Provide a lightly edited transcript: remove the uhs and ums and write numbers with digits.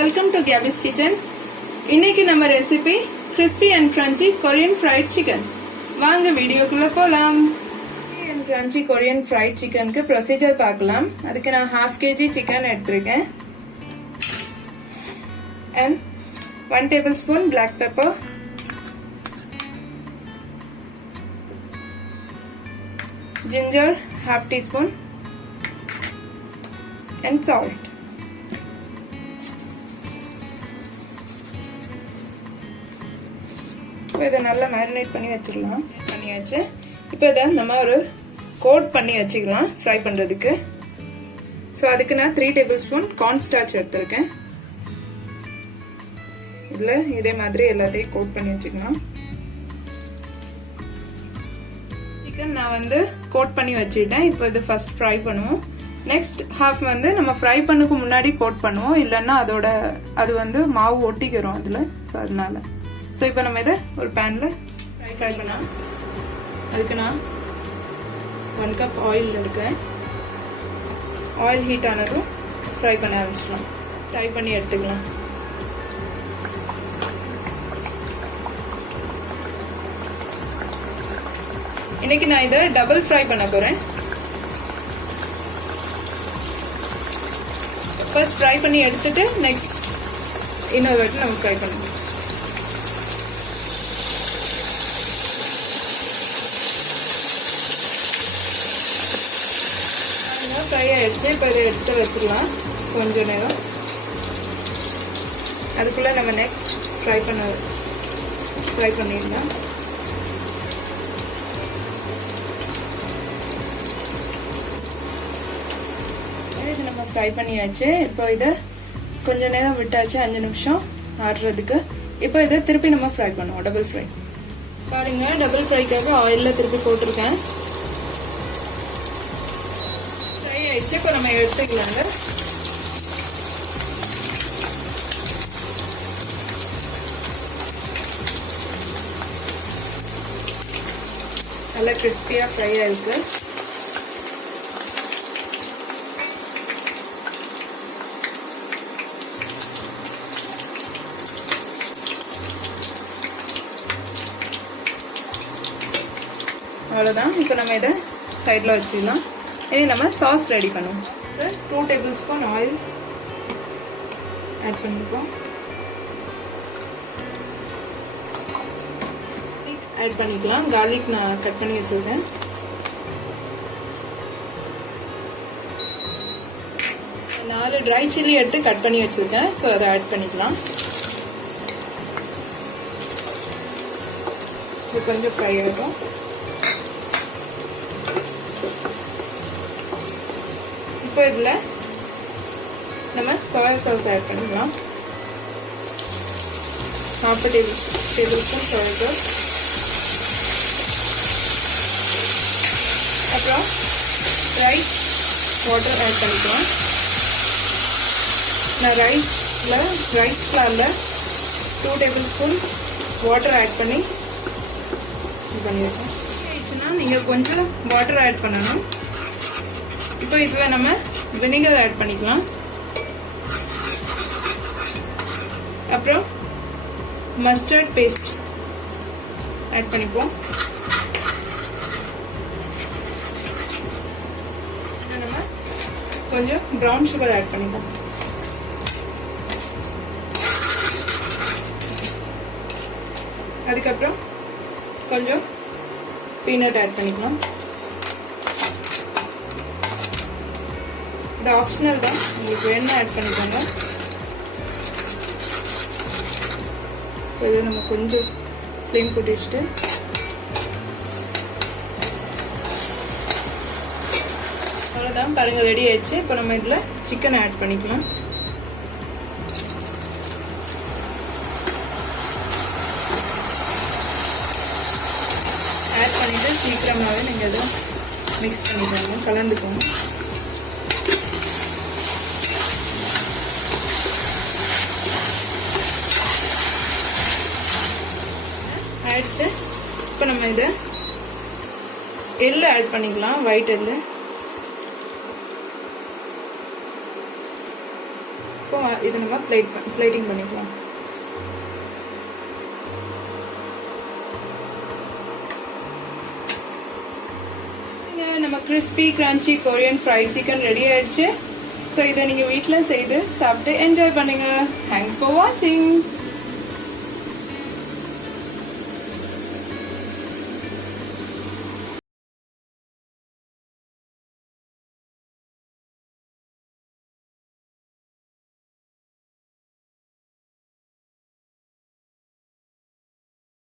Welcome to Gabby's Kitchen. இன்னைக்கு நம்ம recipe crispy and crunchy Korean fried chicken. வாங்க வீடியோக்குள்ள போலாம். Crispy and crunchy Korean fried chickenக்கு ப்ரொசீஜர் பார்க்கலாம். அதுக்கு நான் 1/2 kg chicken எடுத்துருக்கேன். And 1 tablespoon black pepper. Ginger 1/2 teaspoon. And salt. இதை நல்லா மேரினேட் பண்ணி வச்சிடலாம். பண்ணியாச்சு. இப்போ இதை நம்ம ஒரு கோட் பண்ணி வச்சுக்கலாம் ஃப்ரை பண்ணுறதுக்கு. ஸோ அதுக்கு நான் 3 tablespoon கார்ன் ஸ்டார்ச் எடுத்திருக்கேன். இதில் இதே மாதிரி எல்லாத்தையும் கோட் பண்ணி வச்சுக்கலாம். சிக்கன் நான் வந்து கோட் பண்ணி வச்சுட்டேன். இப்போ இது ஃபர்ஸ்ட் ஃப்ரை பண்ணுவோம். நெக்ஸ்ட் ஹாஃப் வந்து நம்ம ஃப்ரை பண்ணக்கு முன்னாடி கோட் பண்ணுவோம், இல்லைன்னா அது வந்து மாவு ஒட்டிக்கிறோம் அதில். ஸோ அதனால ஸோ இப்போ நம்ம இதை ஒரு பேனில் ஃப்ரை பண்ணலாம். அதுக்கு நான் 1 cup ஆயில் எடுக்கிறேன். ஆயில் ஹீட் ஆனதும் ஃப்ரை பண்ண ஆரம்பிச்சிடலாம். ஃப்ரை பண்ணி எடுத்துக்கலாம். இன்னைக்கு நான் இதை டபுள் ஃப்ரை பண்ண போகிறேன். ஃபர்ஸ்ட் ஃப்ரை பண்ணி எடுத்துட்டு நெக்ஸ்ட் இன்னொரு வாட்டி நம்ம ஃப்ரை பண்ணணும். ஃப்ரை ஆயிடுச்சு. இப்போ இதை எடுத்து வச்சுக்கலாம் கொஞ்ச நேரம். அதுக்குள்ள நம்ம நெக்ஸ்ட் ஃப்ரை பண்ணிடலாம். இது நம்ம ஃப்ரை பண்ணியாச்சு. இப்போ இதை கொஞ்ச நேரம் விட்டாச்சு, 5 நிமிஷம் ஆடுறதுக்கு. இப்போ இதை திருப்பி நம்ம ஃப்ரை பண்ணுவோம், டபுள் ஃப்ரை. பாருங்க, டபுள் ஃப்ரைக்காக ஆயிலில் திருப்பி போட்டிருக்கேன். ஃப்ரை ஆயிடுச்சு. இப்போ நம்ம எடுத்துக்கலாங்க. நல்லா கிறிஸ்பியா ஃப்ரை ஆயிருக்கு. அவ்வளோதான். இப்போ நம்ம இதை சைடில் வச்சுக்கலாம். இனி நம்ம சாஸ் ரெடி பண்ணுவோம். 2 tablespoon ஆயில் ஆட் பண்ணிப்போம். ஆட் பண்ணிக்கலாம். கார்லிக் நான் கட் பண்ணி வச்சுருக்கேன். நாலு ட்ரை சில்லி எடுத்து கட் பண்ணி வச்சுருக்கேன். ஸோ அதை ஆட் பண்ணிக்கலாம். இது கொஞ்சம் ஃப்ரை ஆகும். இப்போ இதில் நம்ம சோயா சாஸ் ஆட் பண்ணிக்கலாம். 1/2 tablespoon சோயா சாஸ். அப்புறம் ரைஸ் வாட்டர் ஆட் பண்ணிக்கலாம். நான் ரைஸ் ஃப்ளாரில் 2 tablespoon வாட்டர் ஆட் பண்ணி இது பண்ணியிருக்கேன். ஆயிடுச்சுன்னா நீங்கள் கொஞ்சம் வாட்டர் ஆட் பண்ணணும். இப்போ இதில் நம்ம வினிகர் ஆட் பண்ணிக்கலாம். அப்புறம் மஸ்டர்ட் பேஸ்ட் ஆட் பண்ணிப்போம். நம்ம கொஞ்சம் ப்ரௌன் சுகர் ஆட் பண்ணிப்போம். அதுக்கப்புறம் கொஞ்சம் பீனட் ஆட் பண்ணிக்கலாம். இது ஆப்ஷனல் தான், உங்களுக்கு வேணும்னா ஆட் பண்ணிக்கோங்க. இதை நம்ம கொஞ்சம் ஃப்ளேம் போட்டு வச்சுட்டு அவ்வளோதான். பாருங்கள், ரெடி ஆயிடுச்சு. இப்போ நம்ம இதில் சிக்கன் ஆட் பண்ணிக்கலாம். ஆட் பண்ணிவிட்டு சீக்கிரமாகவே நீங்கள் இதை மிக்ஸ் பண்ணிக்கோங்க, கலந்துக்கோங்க. ஆயிடுச்சு. இப்போ நம்ம இதை எள்ளு ஆட் பண்ணிக்கலாம், ஒயிட் எள்ளு. இப்போ இது நம்ம பிளேட்டிங் பண்ணிக்கலாம். நம்ம crispy crunchy Korean fried chicken ready ஆயிடுச்சு. ஸோ இதை நீங்கள் வீட்டில் செய்து சாப்பிட்டு என்ஜாய் பண்ணுங்க. தேங்க்ஸ் ஃபார் வாட்சிங்.